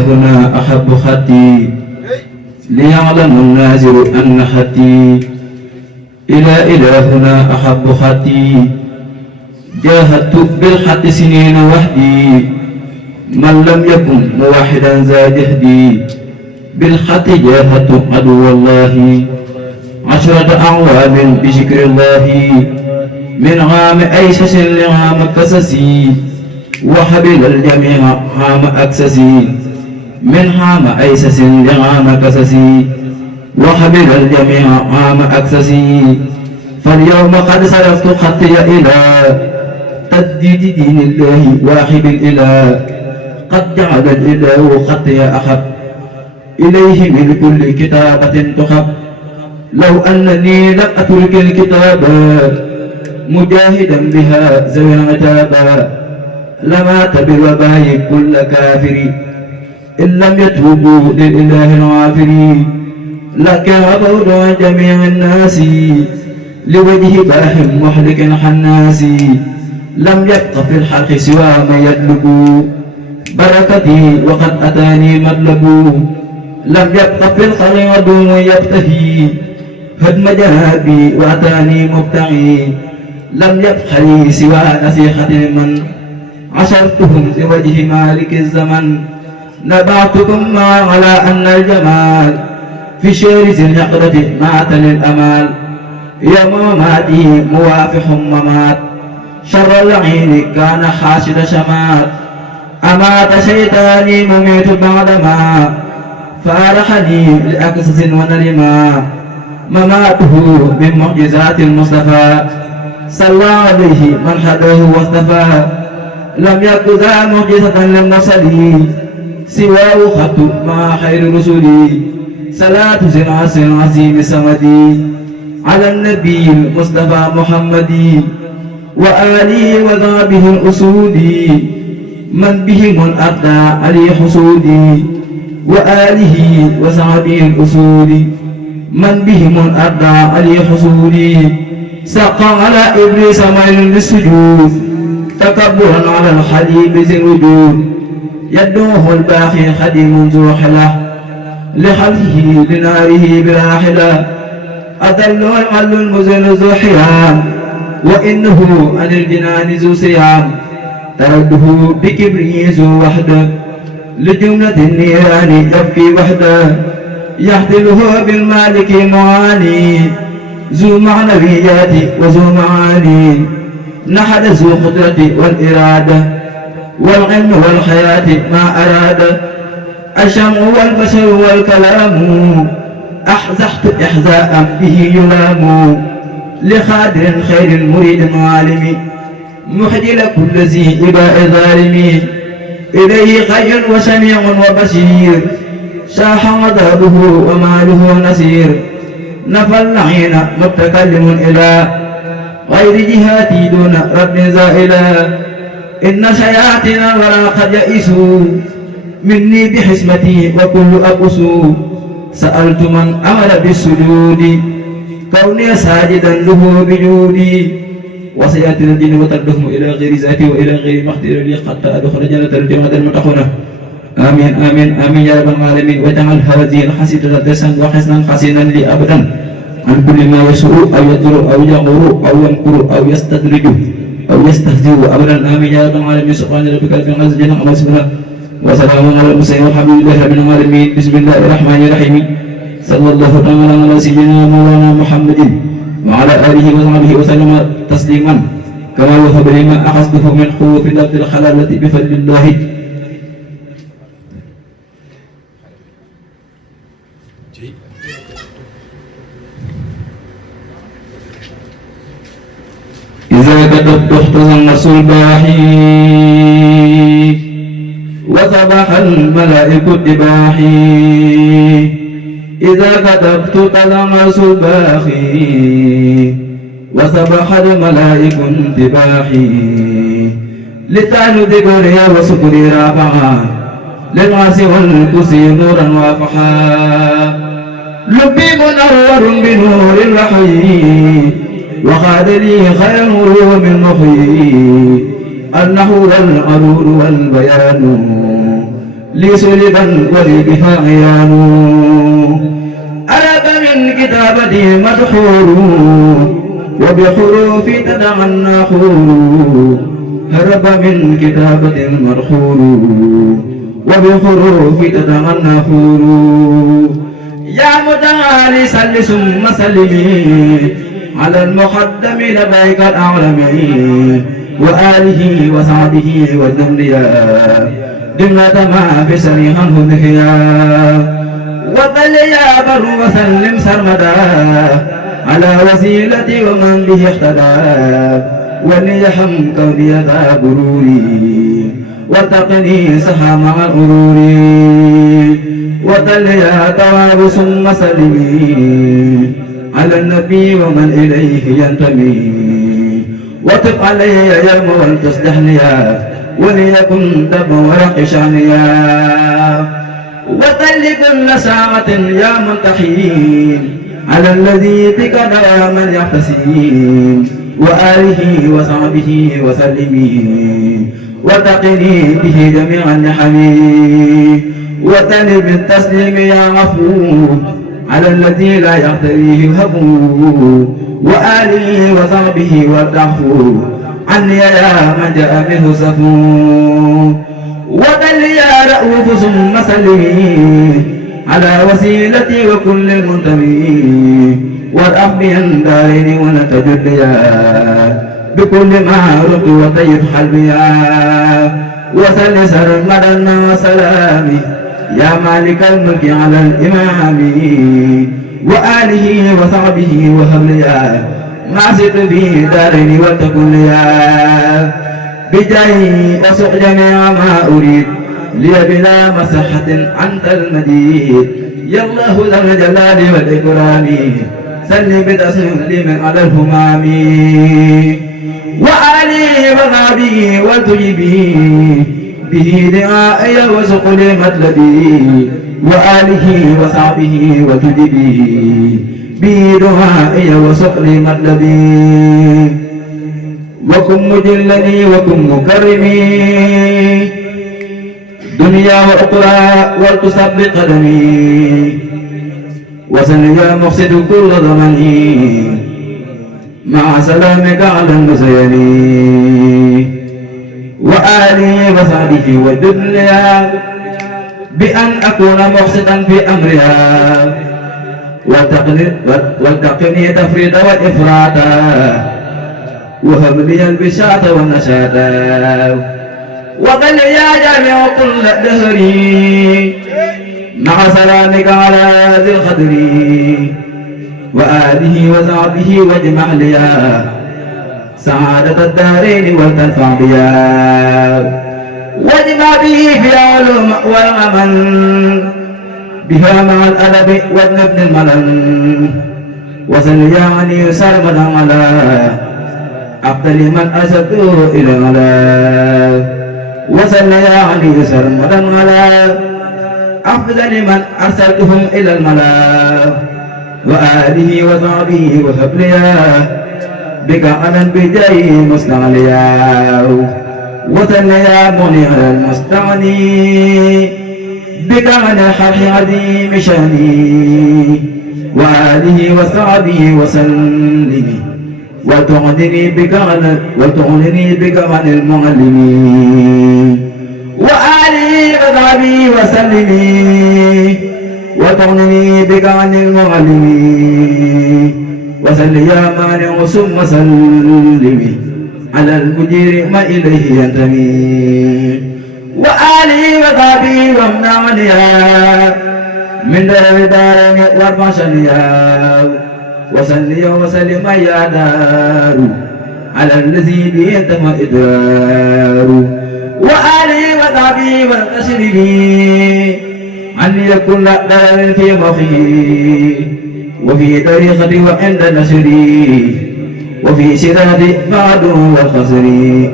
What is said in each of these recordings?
هنا أحب خطي ليعلم الناظر أن خطي إلى إلهنا أحب خطي جاهدت بالحق سنين وحدي من لم يكن موحدا ذا جهدي بالحق جاهدت عدو الله 10 أعوام بشكر الله من عام أيشش لعام كسسي وحبل الجميع عام أكسسي من عام أيسس لعام كسسي وحبل الجميع عام أكسسي فاليوم قد صرفت خطي إلى تجديد دين الله واحد الإله قد جعل الإله خطي أحب إليه من كل كتابة تحب لو أنني لم أترك الكتابات مجاهدا بها ذوي العتابا لمات بالوباء كل كافر إن لم يتوبوا للإله الغافر لكن بعد عن جميع الناس لوجه باح محلك حناس لم يبق في الحق سوى من يطلب بركتي وقد أتاني مطلب لم يبق في الخلق ودوم يبتهي هدم جنابي وأتاني مبتعي لم يبق لي سوى نصيحة من عشرتهم لوجه مالك الزمن نبعتكم على أن الجمال في شهر ذي العقدة مات للأمال يوم مماتي موافح ممات شر اللعين كان حاشد شمات أمات شيطاني مميت بعدما فارحني لأكسس ونلما مماته من معجزات المصطفى صلى عليه من حده واصطفى لم يكن ذا معجزة للمرسلين سواه خط مع خير رسلي صلاة ذي العرش العظيم الصمد على النبي المصطفى محمد وآله وذابه الأسود من بهم الأردى علي حسودي وآله وصحبه الأسود من بهم الأردى علي حسودي سقى على إبليس ميل للسجود تكبرا على الحليب ذي الوجود يدعوه الباخي خديم ذو حله لحله لناره براحله أذل ويعل المزن ذو حيام وإنه عن الجنان ذو صيام ترده بكبره ذو وحده لجملة النيران يبكي وحده يحتله بالمالك معاني ذو معنويات وذو معاني نحد ذو قدرة والإرادة والعلم والحياة ما أراد الشمع والبشر والكلام أحزحت إحزاء به يلام لخادر خير مريد عالم محجل كل ذي إباء ظالم إليه خير وسميع وبشير شاح عذابه وماله نسير نفى اللعين متكلم إلى غير جهاتي دون رب زائلا إن شياطين الورى قد يئسوا مني بحسمتي وكل أقص سألت من أمر بالسجود كوني ساجدا له بجودي وسيأتي الدين وتردهم إلى غير ذاتي وإلى غير مقدر لي حتى أدخل جنة الجنة المتقنة آمين آمين آمين يا رب العالمين واجعل هذه الحسنة درسا وحسنا حسنا لي أبدا عن كل ما يسوء أو يضر أو يغر أو يمكر أو يستدرج أو يستهزئ أبدا آمين يا رب العالمين سبحان ربك رب العزة عما يصفون وسلام على المرسلين والحمد لله رب العالمين بسم الله الرحمن الرحيم صلى الله تعالى على سيدنا مولانا محمد وعلى آله وصحبه وسلم تسليما كما وهب لي ما أخذته من خوف لفظ الحلالة بفضل الله إذا كتبت احتزن صلباحي وصبح الملائك الدباحي إذا كتبت قلم صباحي وصبح الملائك انتباحي لتعلو ذكري وسكري رافعا للعاس والكسي نورا وافحا لبي منور بنور الوحي وخاد لي خير الروم المحيي النحو والعرور والبيان لي سلبا ولي بها عيان أرب من كتابتي مدحور وبحروف تدعى النحور هرب من كتابة المرحور وبحروف تدعى النحور يا متعالي سل ثم سلمي على المقدم لبيك الأعلمين وآله وصحبه والذنبياء جملة ما في سريحا هدهيا وقل يا بر وسلم سرمدا على وسيلتي ومن به اهتدى وليحم كوني ذا بروري وارتقني سحى مع الغرور وقل يا تواب ثم سلمي على النبي ومن إليه ينتمي وطب علي يا مول تصدحنيا وليكن دم ورق شانيا وطل كل ساعة يا منتحين على الذي بك دواما يحتسين وآله وصحبه وسلمين وتقني به جميع النحمين وتنب التسليم يا غفور على الذي لا يقتريه هفو وآله وصحبه والتعفو عني يا من جاء منه سفو وقل يا رؤوف ثم سلمي على وسيلتي وكل المنتمي والأخ بأن دارين ونتجليا بكل ما رد وطيب حلبيا وسل سرمدا وسلامي يا مالك الملك على الإمام وآله وصحبه وهبليا ما زدت به دارين وتكن ليا بجاهي أسق جميع ما أريد لي بلا مسحة أنت المجيد يا الله ذا الجلال والإكرام سلم بتسليم على الهمام وآله وغابه والتجبي به دعائي وسق لي مطلبي وآله وصحبه وتجبي به دعائي وسق لي مطلبي وكن مجلني وكن مكرمي دنيا وأخرى ولتسبق قدمي وسل يا مقصد كل ضمني مع سلامك على المزيني وآله وصحبه والدنيا بأن أكون مقصدا في أمرها والتقني تفريد والإفراط وهب لي البشاة والنشاة وقل يا جامع كل دهري مع سلامك على ذي الخدر وآله وصحبه واجمع ليا سعادة الدارين وتنفع بيا واجمع به في علوم والعمل بها مع الأدب والنبن الملل وصل يا علي سرمدا على أفضل من أسدته إلى الملا وصل يا علي سرمدا على أفضل من أرسلتهم إلى الملا وآله وصحبه وهبليا بك أنا بجاي مستعليا وصل يا منيع المستعني بك أنا حرح عظيم شاني وآله وصحبه وسلم وتغنني بك عن المعلمين وآله وصحبه وسلم وتغنني بك عن المعلمين وسل يا مانع ثم سلم على المدير ما إليه ينتمي وآله وصحبه وامنعنيا من دار دارين وارفع شنيا وسلي وسلم يا دار على الذي به انتهى إدرار وآله وصحبه والتشريف أن يكون دار في مخي وفي طريقتي وعند نشري وفي شرادي بعد والخسر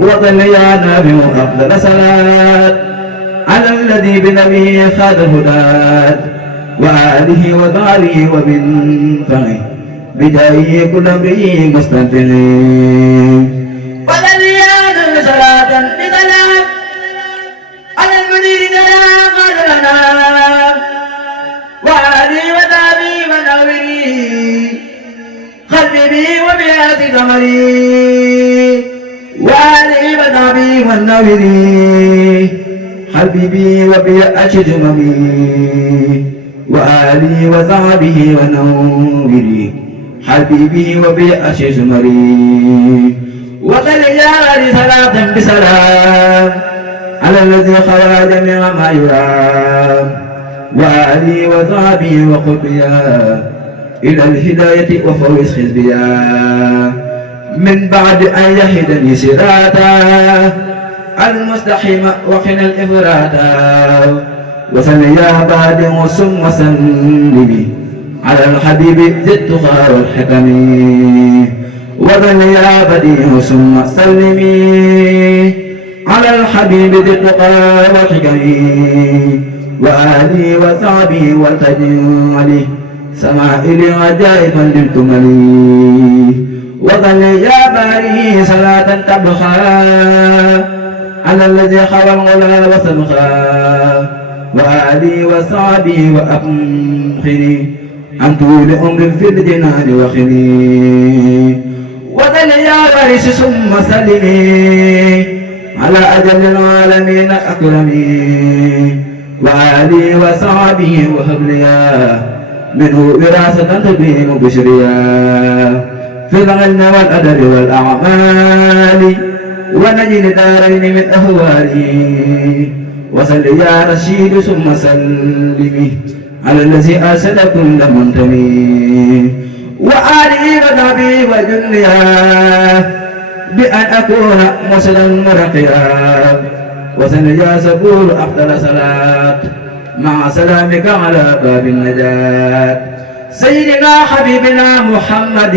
وظل يا نافع أفضل صلاة على الذي بنبيه خاد الهدى وآله وذاره وبنفعه بدايه كل امرئ مستنفع وظل يا صلاة بسلام على المدير جل قلبي وبيات ثمري وآلي وذهبي والنوري حبيبي وبيأت جممي وآلي وذهبي ونوري حبيبي وبيأت جمري وقل يا غالي صلاة بسلام على الذي خرج جميع ما يرام وآلي وذهبي وقطيا إلى الهداية وفوز حزبيا من بعد أن يهدني صراطا المستحيم وقنا الإفراطا وصل يا بعد ثم سلمي على الحبيب ذي التقى والحكم وظل يا بديع ثم سلمي على الحبيب ذي التقى والحكم وآلي وصحبي وتجملي سمائل عجائبا للكمل وظل يا باري صلاة تبخى على الذي خوى الغلا وسمخا وآلي وصحبي وأقمخني عن طول عمر في الجنان وخني وظل يا باري ثم سلمي على أجل العالمين أكرمي وآلي وصحبه وهب لي منه وراثة تبين بشريا في العلم والأدب والأعمال ونجل دارين من أهوالي وصل يا رشيد ثم سلمي على الذي أرسل كل منتمي وآلي وذهبي وجليا بأن أكون مرسلا مرقيا وصل يا سبور أفضل صلاة مع سلامك على باب النجاة سيدنا حبيبنا محمد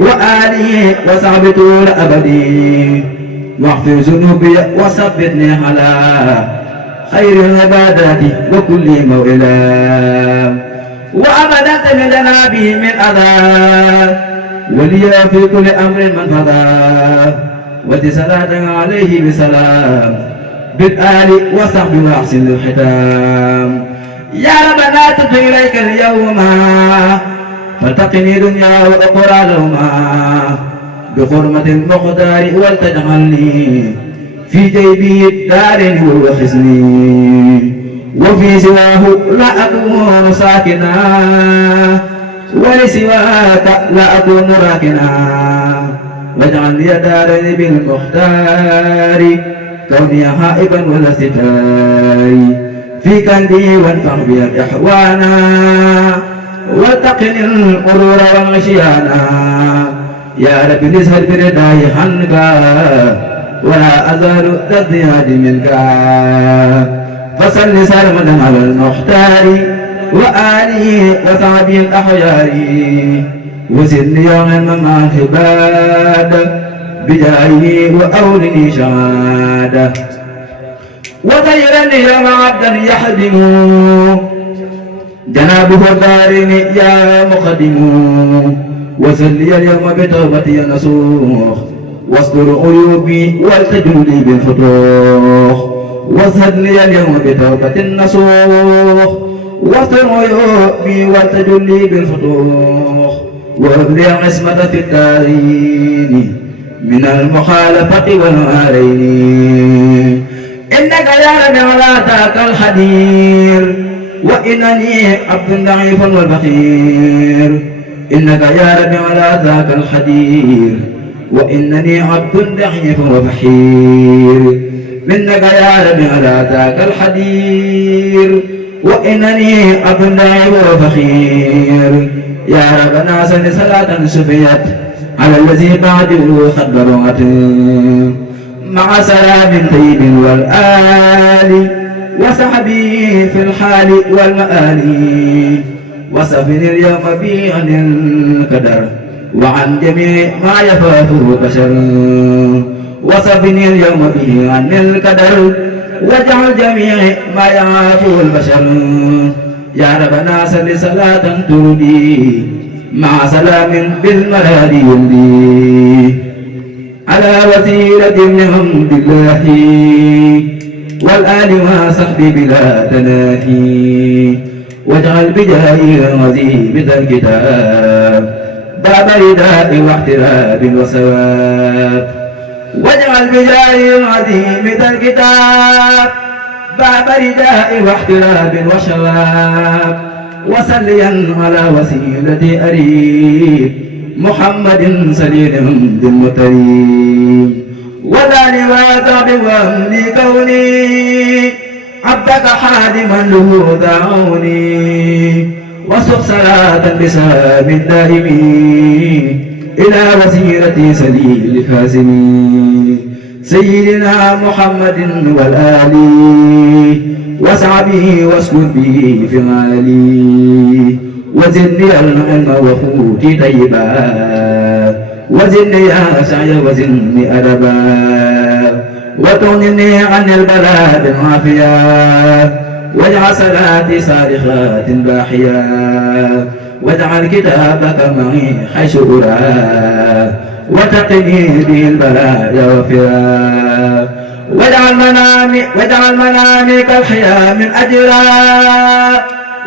وآله وصحبه طول أبدي واغفر ذنوبي وثبتني على خير العبادات وكل موئلا وأبدا من جنابي من أذى ولي في كل أمر من فضى ودي صلاة عليه بسلام بالآل وصحبه وأحسن الختام يا ربنا تبت إليك اليوم فالتقني دنيا وأخرى لهما بحرمة المقدار ولتجعلني في جيبي الدار وخزني وفي سواه لا أكون ساكنا ولسواك لا أكون راكنا واجعل لي دارين بالمختار كوني هائبا ولا ستاري في كندي وانفع بي الإحوانا والتقني القرور والغشيانا يا رب نزهد برداي عنك ولا أزال تزدياد منك فصل سرمدا على المختار وآله وصحبه الأخيار وزدني يوم الممات عباد بجاهه وأولني شهادة وغيرني يوم عبدا يحدم جنابه الدارين يا مقدم وسلي اليوم بتوبتي النصوح واصدر عيوبي والتجولي بالفتوح واسهد لي اليوم بتوبة النصوح واصدر عيوبي والتجولي بالفتوح وهب لي عصمة في الدارين من المخالفة والنارين إنك يا رب على ذاك الحدير وإنني عبد ضعيف والفقير إنك يا رب على ذاك الحدير وإنني عبد ضعيف وفقير منك يا رب على ذاك الحدير وإنني عبد ضعيف وفقير يا ربنا سل صلاة سفيت على الذي بعده قد برأت مع سلام طيب والآل وصحبي في الحال والمآل وصفني اليوم بي عن القدر وعن جميع ما يفاته بشر وصفني اليوم به عن القدر واجعل جميع ما يعافه البشر يا ربنا صل صلاة تردي مع سلام بالمراد يمضي على وسيلة من بالله والآل وصحبه بلا تناهي واجعل بجاهي العظيم ذا الكتاب باب رداء واحتراب وثواب واجعل بجاه العظيم ذا الكتاب باب رداء واحتراب وشواب وصليا على وسيلة أريب محمد سليل ذي المتريم والآل وصحب وأهل كوني عبدك حادما له دعوني وسق صلاة بسلام الدائم إلى وسيلة سليل الكاظم سيدنا محمد والآل وصحبه واسكن به في غالي وزدني العلم وقوتي طيبا وزدني سعي وزدني أدبا وتغنني عن البلاء بالعافية واجعل صلاتي صارخات باحية واجعل كتابك معي حيث أرى وتقني به البلايا وفرا واجعل منامي كالحياة من أجرا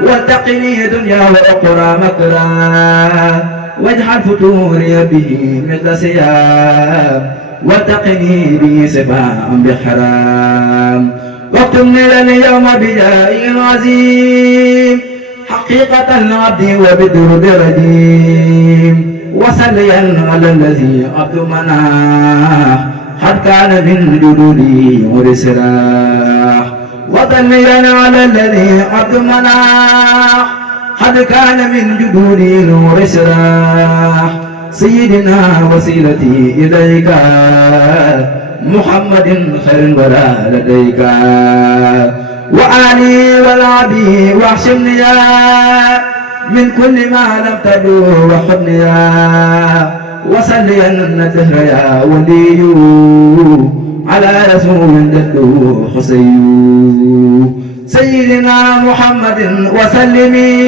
واتقني دنيا وأخرى مكرا واجعل فتوري به مثل سيام واتقني به سباعا بحرام واكتبني اليوم بجاه العظيم حقيقة العبد وبالدرب رديم وصليا على الذي عبد مناح قد كان من جدولي مرسلاح وصليا على الذي عبد مناح قد كان من جدولي مرسلاح سيدنا وسيلتي إليك محمد خير الورى لديك وآلي والعبي واحشمني من كل ما لم تدو وحبني وصليا الدهر يا ولي على رسول جده حسين سيدنا محمد وسلمي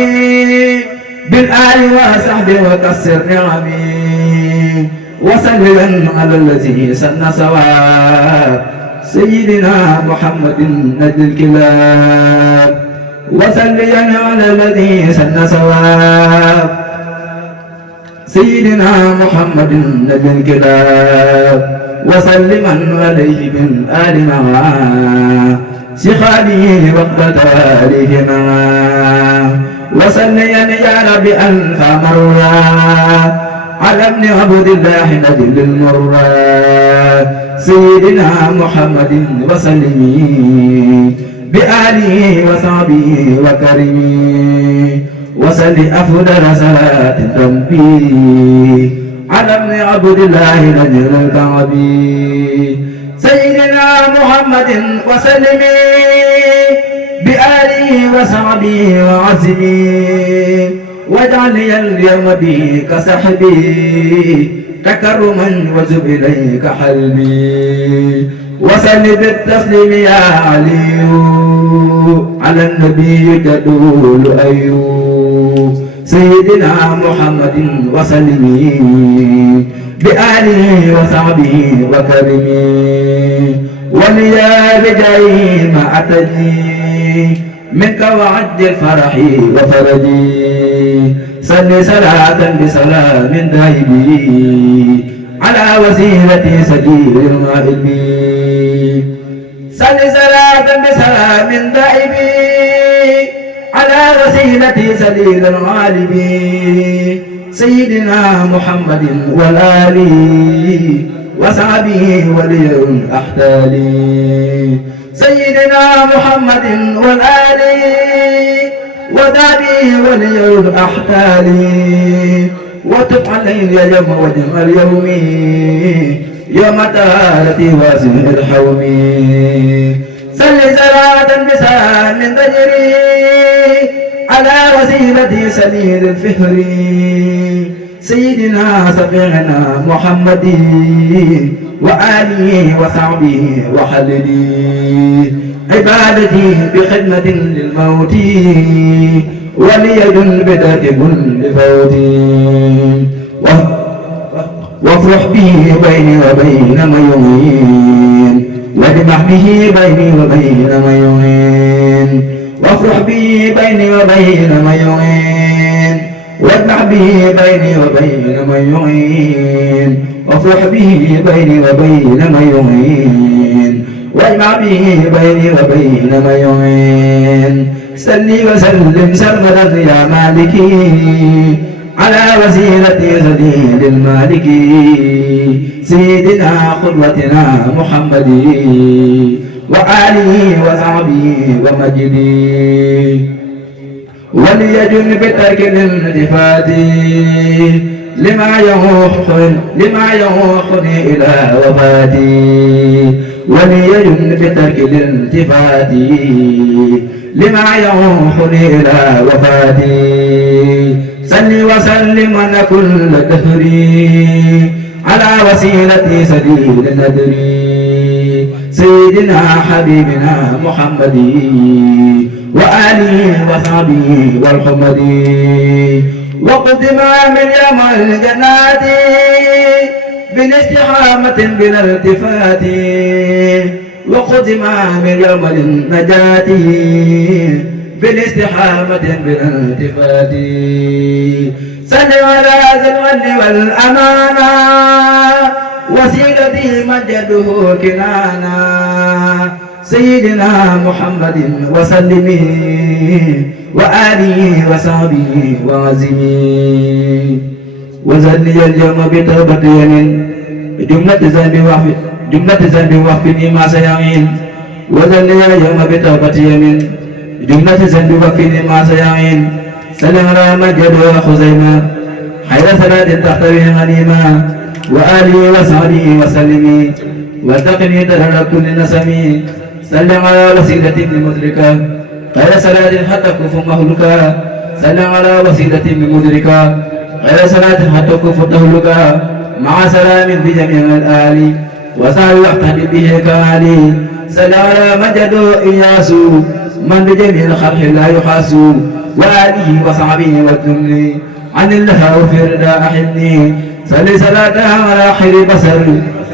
بالآل وصحبه وكسر نعمي وسلم على الذي سن سواب سيدنا محمد نجل الكلاب وسلم على الذي سن سواب سيدنا محمد نجل الكلاب وسلم عليه من آل معاه سخالي وقت تاريخنا وسلم يا رب ألف مرة على ابن عبد الله نجل المرة سيدنا محمد وسلم بآله وصحبه وكرمه وسل أفضل صلاة ربي على ابن عبد الله نجل الكعبي سيدنا محمد وسلم بآله وصحبه وعزمه واجعل اليوم بي كسحبي تكرما وزب إليك حلبي وسل بالتسليم يا علي على النبي تدول أيوب سيدنا محمد وسلم بآله وصحبه وكرمه وليا بجاي ما أتجي منك وعد الفرح وفرجي صل صلاة بسلام دائبي على وسيلة سجير الغائبي صل صلاة بسلام دائبي على وسيلة سليل الغالبي سيدنا محمد والآل وصحبه ولي الأحتال سيدنا محمد والآل وصحبه ولي الأحتال وتب علينا يوم وجه اليوم يوم تارتي واسع الحوم صل صلاة بسلام تجري على وسيلة سليل الفهر سيدنا سفيعنا محمد وآله وصحبه وحللي عبادتي بخدمة للموت وليد بدك كل فوت وافرح به بيني وبين من يعين واجمع به بيني وبين من يعين وافرح به بيني وبين من يعين واجمع به بيني وبين من يعين وافرح به بيني وبين من يعين واجمع به بيني وبين من يعين سلي وسلم سرمدا يا مالكي على وسيلتي سديد المالكي سيدنا قدوتنا محمد وآله وصحبه ومجدي وليجن بترك الالتفات لما يوخني إلى وفاتي وليجن بترك الالتفات لما يوخني إلى وفاتي صل وسلم على كل دهري على وسيلتي سبيل الندري سيدنا حبيبنا محمد وآله وصحبه والحمد وقدم من يوم الجنات بالاستقامة بلا التفات وقدم من يوم النجاة بالاستقامة بلا التفات صل على ذي الغل والأمانة وسيلتي مجده كنانا سيدنا محمد وسلم وآله وصحبه وعزمه وزلي اليوم بتوبة يمين جملة ذنب وفني ما سيعين وزلي اليوم بتوبة يمين جملة ذنب وفني ما سيعين سلم على مجد وخزيمة حيث صلاة تحتوي غنيمة وآله وصحبه وسلم واتقني دهر كل نسمي سلم على وسيلة بمدركة غير صلاة حتى كف مهلكا سلم على وسيلة بمدركة غير صلاة حتى كف تهلكا مع سلام بجميع الآل وسهل يحتدي به كالي سلم على مجد إياس من بجميع الخلق لا يحاس وآله وصحبه والذل عن اللهو في رداء حلني صل صلاتها على خير بصر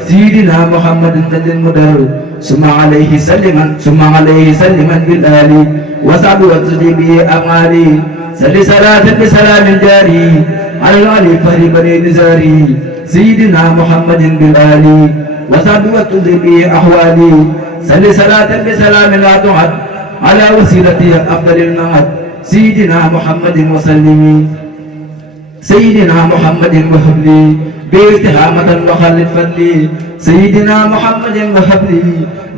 سيدنا محمد النبي المدر ثم عليه سلما بالآل وصعب وتجدي به أمالي صل صلاة بسلام جاري على العلي فهر بني نزاري سيدنا محمد بالآل وصعب وتجدي به أحوالي صل صلاة بسلام لا تعد على وسيلتي أفضل المعد سيدنا محمد وسلم سيدنا محمد وهب لي باستهامة وخلد فضلي سيدنا محمد وهب لي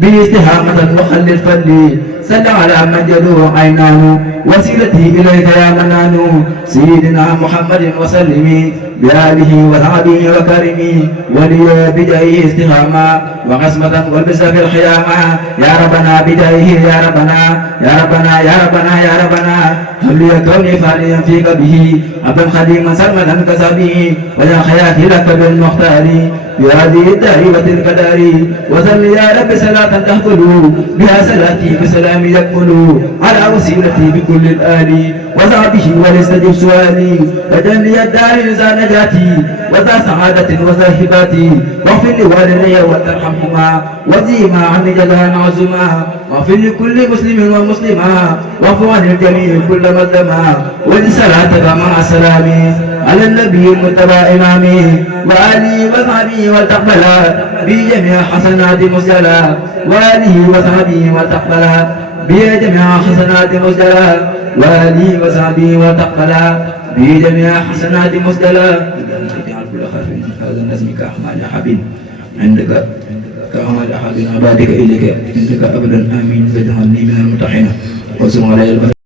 باستهامة وخلد فضلي صل على من جلو عيناه وسيلتي إليك يا منان سيدنا محمد وسلم بآله وصحبه وكرمه ولي بدايه استهاما وقسمة والبس في الخيامة يا ربنا بدايه يا ربنا يا ربنا يا ربنا يا ربنا هب لي كوني فاليا فيك به عبدا خديما سرمدا كسبه ويا حياتي لك بالمختار بهذه الدار وتلك داري وسل يا رب صلاة تهبل بها صلاتي بسلام يكمل على وسيلتي بكل الآل وصحبه وليستجب سؤالي وجل لي الدار ذا نجاتي وذا سعادة وذا هباتي واغفر لوالدي وترحمهما وزيما عني جزاء عظما واغفر لكل مسلم ومسلما واعف عن الجميع كل مظلما وجل صلاتك مع سلامي على النبي المتبع إمامي وآله وصحبه والتقبلا بجميع حسنات مسجلا وآله وصحبه والتقبلا بجميع حسنات مسجلا وآله وصحبه والتقبلا بجميع حسنات مسجلا اجعل كل خير من هذا النزم كأحمد حبيب عندك كأحمد حبيب عبادك إليك عندك أبدا آمين واجعلني من المتقين وسم علي